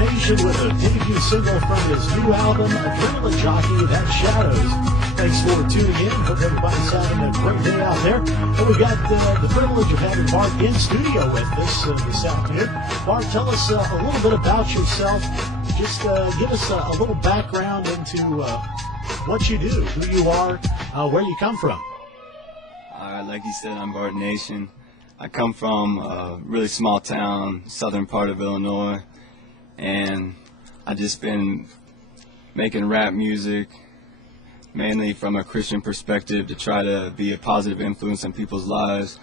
Nation with a debut single from his new album, Adrenaline Jockey, That's Shadows. Thanks for tuning in. Hope everybody's having a great day out there. And we got the privilege of having Bart in studio with us this afternoon. Bart, tell us a little bit about yourself. Just give us a little background into what you do, who you are, where you come from. All right, like you said, I'm Bart Nation. I come from a really small town, southern part of Illinois, and I've just been making rap music mainly from a Christian perspective to try to be a positive influence in people's lives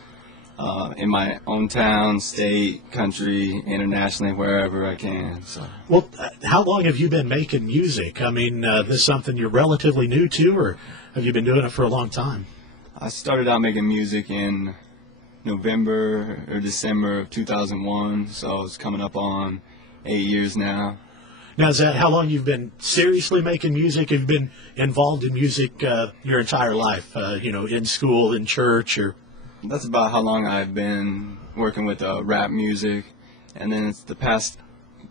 in my own town, state, country, internationally, wherever I can. So. Well, how long have you been making music? I mean, this is something you're relatively new to, or have you been doing it for a long time? I started out making music in November or December of 2001, so it's coming up on 8 years now. Now, is that how long you've been seriously making music? Have you been involved in music your entire life, in school, in church? Or? That's about how long I've been working with rap music, and then it's the past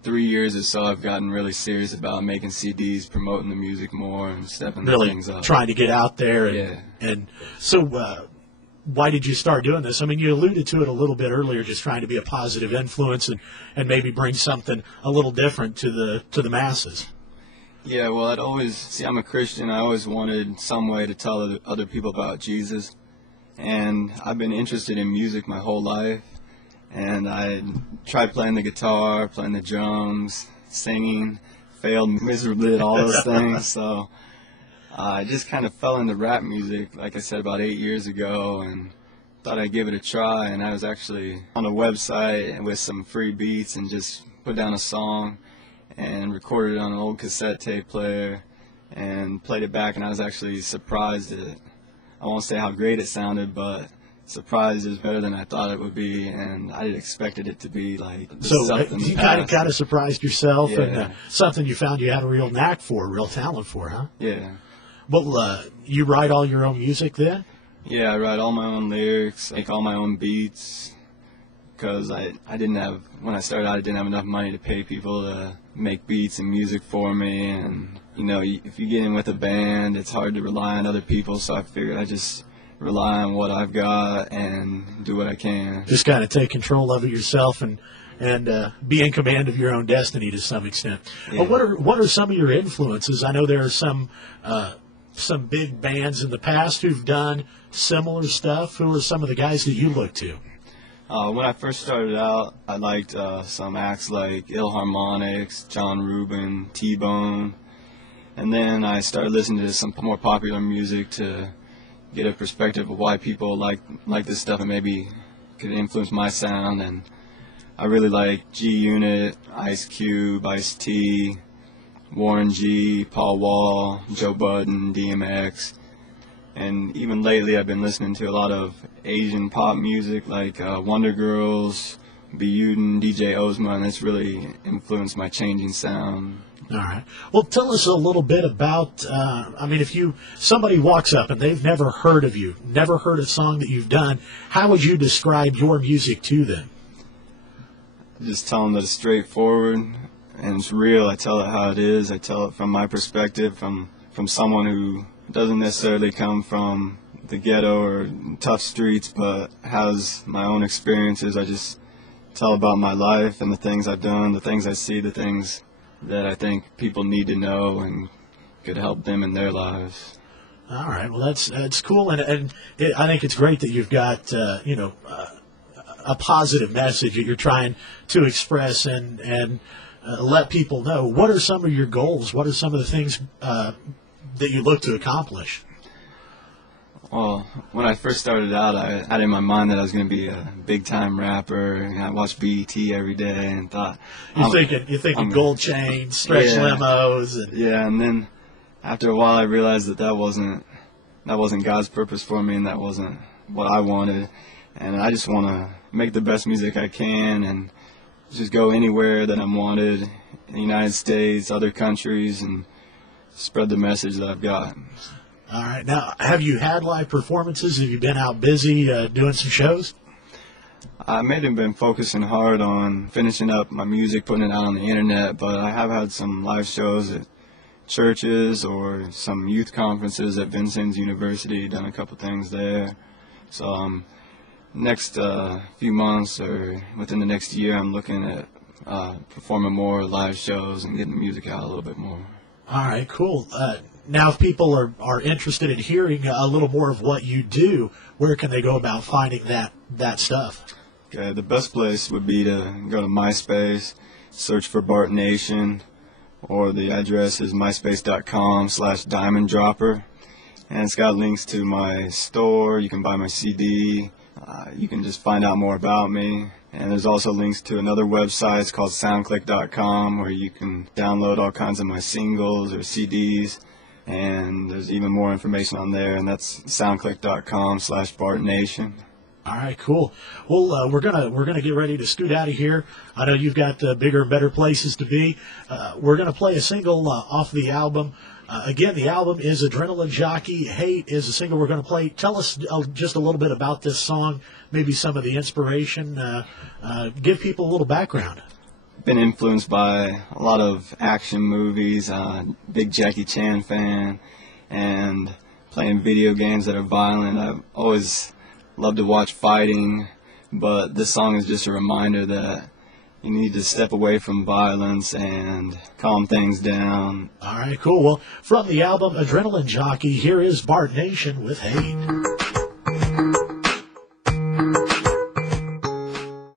3 years or so I've gotten really serious about making CDs, promoting the music more, and stepping things up. Trying to get out there. And so why did you start doing this? I mean, you alluded to it a little bit earlier, just trying to be a positive influence and maybe bring something a little different to the masses. Yeah, well, I'm a Christian. I always wanted some way to tell other people about Jesus. And I've been interested in music my whole life. And I tried playing the guitar, playing the drums, singing, failed miserably at all those things. So I just kind of fell into rap music, like I said, about 8 years ago, and thought I'd give it a try. And I was actually on a website with some free beats and just put down a song and recorded it on an old cassette tape player and played it back. And I was actually surprised at, I won't say how great it sounded, but surprised is better than I thought it would be, and I expected it to be like something. You kind of surprised yourself, and something you found you had a real knack for, real talent for, huh? Yeah. Well, you write all your own music then? Yeah, I write all my own lyrics, make all my own beats, because when I started out, I didn't have enough money to pay people to make beats and music for me, and if you get in with a band, it's hard to rely on other people, so I figured I'd just rely on what I've got and do what I can. Just kind of take control of it yourself and be in command of your own destiny to some extent. Yeah. What are some of your influences? I know there are some big bands in the past who've done similar stuff. Who are some of the guys that you look to? When I first started out, I liked some acts like Ilharmonics, John Rubin, T-Bone, and then I started listening to some more popular music to get a perspective of why people like this stuff and maybe could influence my sound. And I really like G-Unit, Ice Cube, Ice-T, Warren G, Paul Wall, Joe Budden, DMX. And even lately I've been listening to a lot of Asian pop music like Wonder Girls, Biyuden, DJ Ozma, and it's really influenced my changing sound. All right. Well, tell us a little bit about, if somebody walks up and they've never heard of you, never heard a song that you've done, how would you describe your music to them? Just tell them that it's straightforward and it's real. I tell it how it is. I tell it from my perspective, from someone who doesn't necessarily come from the ghetto or tough streets, but has my own experiences. I just tell about my life and the things I've done, the things I see, the things that I think people need to know and could help them in their lives. All right. Well, that's cool, and I think it's great that you've got a positive message that you're trying to express and let people know. What are some of your goals? What are some of the things that you look to accomplish? Well, when I first started out, I had in my mind that I was going to be a big-time rapper. And I watched BET every day and thought... You're thinking gold chains, stretch limos. And then after a while I realized that wasn't God's purpose for me, and that wasn't what I wanted. And I just want to make the best music I can and just go anywhere that I'm wanted in the United States, other countries, and spread the message that I've got. All right. Now, have you had live performances? Have you been out busy doing some shows? I may have been focusing hard on finishing up my music, putting it out on the internet, but I have had some live shows at churches or some youth conferences at Vincennes University, done a couple things there. So next few months or within the next year, I'm looking at performing more live shows and getting the music out a little bit more. All right, cool. Now, if people are interested in hearing a little more of what you do, where can they go about finding that stuff? Okay, the best place would be to go to MySpace, search for Bart Nation, or the address is myspace.com/diamonddropper. And it's got links to my store. You can buy my CD. You can just find out more about me. And there's also links to another website. It's called soundclick.com, where you can download all kinds of my singles or CDs. And there's even more information on there, and that's soundclick.com/Bart Nation. All right, cool. Well, we're gonna get ready to scoot out of here. I know you've got bigger and better places to be. We're gonna play a single off the album. Again, the album is Adrenaline Jockey. Hate is a single we're going to play. Tell us just a little bit about this song, maybe some of the inspiration. Give people a little background. Been influenced by a lot of action movies, big Jackie Chan fan, and playing video games that are violent. I've always loved to watch fighting, but this song is just a reminder that you need to step away from violence and calm things down. All right, cool. Well, from the album Adrenaline Jockey, here is Bart Nation with Hate.